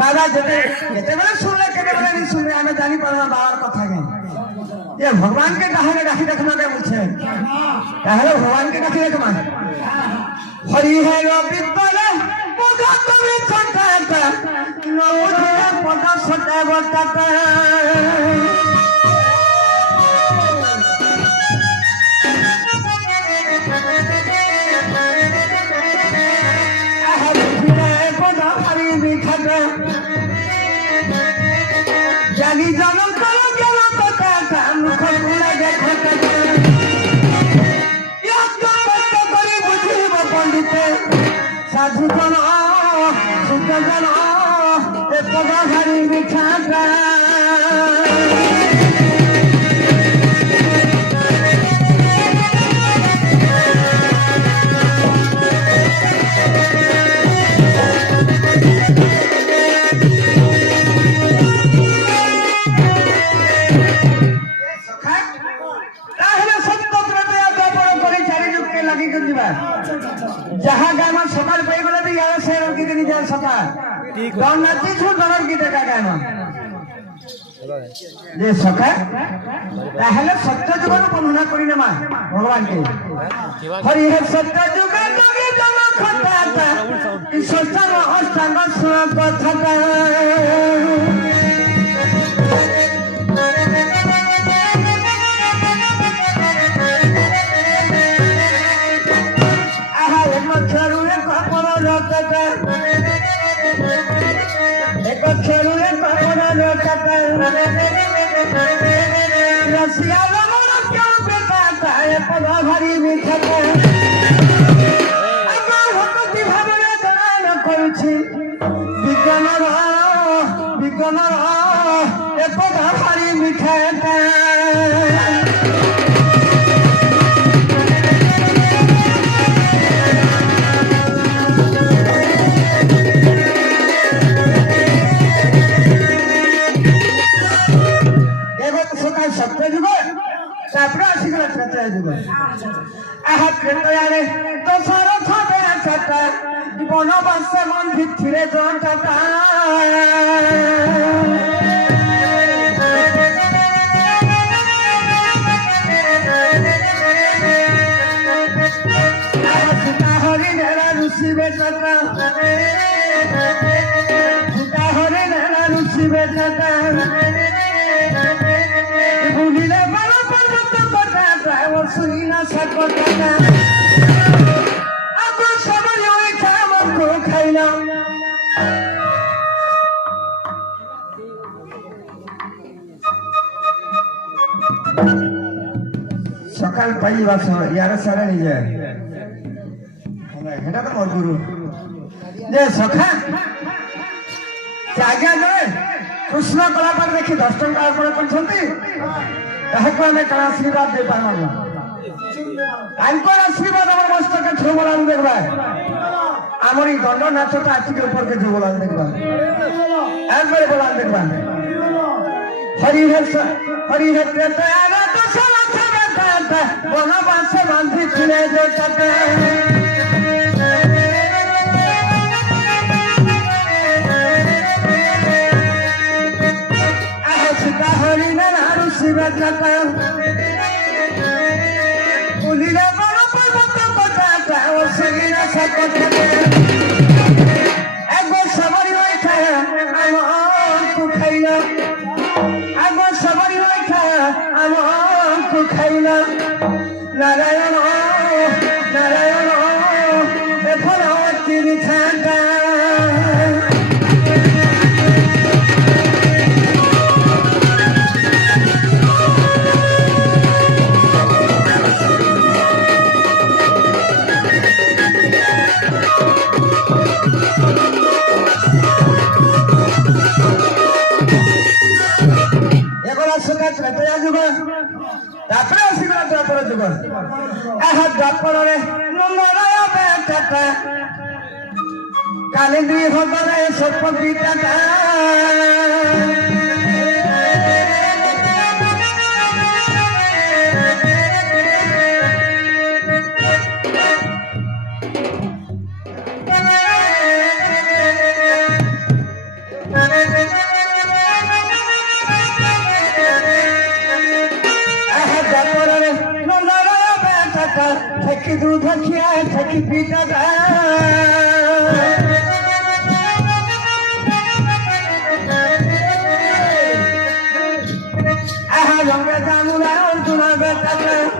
बाबा जिते सुनले के नहीं सुनले आम जानी पारा बाबार कथा के ये भगवान के कहा डाकी रखना के मुझे कहे भगवान के डाकी रखना हरि है विद्यालय पदा कवि छटा नवुझे पदा छटा बताता जानी जानो करो करो कथा मुख खुला देखो याद करते करी बुझिब पंडित साधु जन सुख जन ए पदा हरि मिठाता जहाँ गाना सकाल पे गले भी यार से की नहीं जा सका कौन नची छु डर की देखा गाना जे सका ताहले सत्य जुग वर्णना करी ना भगवान के हरि है सत्य जुग जोगी जन खटाता ईश्वर अष्टांग कथा रसिया क्यों बेटा है पदा भारी मिठाता भावना जन करुछि विज्ञान ए पदा भारी मिठाता सत्य जुग तापरा आसिगला त्रेता जुग आहा त्रेतारे दशरथ बेटा बनवास बंधी थिरे जटाता सीता हरि नेरा ऋषि बेटा सीता हरि नेरा ऋषि बेटा भूलिले बड़ा पर्वत कटा वो सुनीना सकटा अब सबर होई काम को खाइला सकाल पाई बास यार सारे नहीं जाए हेडा तो मोर गुरु जे सखा जागा जाए कृष्ण कलाकार देखी 10 टंका अर्पण करछंती ताहाको आमे कला आशीर्वाद दे पारबा आंकर आशीर्वाद हमर मस्तक छुबलान देखबा हमरी दंड नाचता आखि के ऊपर के छुबलान देखबा एकबार बोलान देखबा हरि है त्रेतारा दशरथ बेटा बनवास बंधी थिले जटाता हरि नारायण शिव जटा उलिले बड़ पर्वत कटा ओ सगिना सकटा एगो सबरी होइथा हम को खाइला एगो सबरी होइथा हम को खाइला नारायण नारायण ए फलवती रिठाता त्रेता जुग तापर आसिगला द्वापर जुग आहा द्वापर रे नंदराय बेटा कालिंदी होगरे सर्प बीटा ঠেকি দুধ খিয়া ঠেকি পিঠা আহা জঙ্গে জানুলা অর্জুনা বেতালে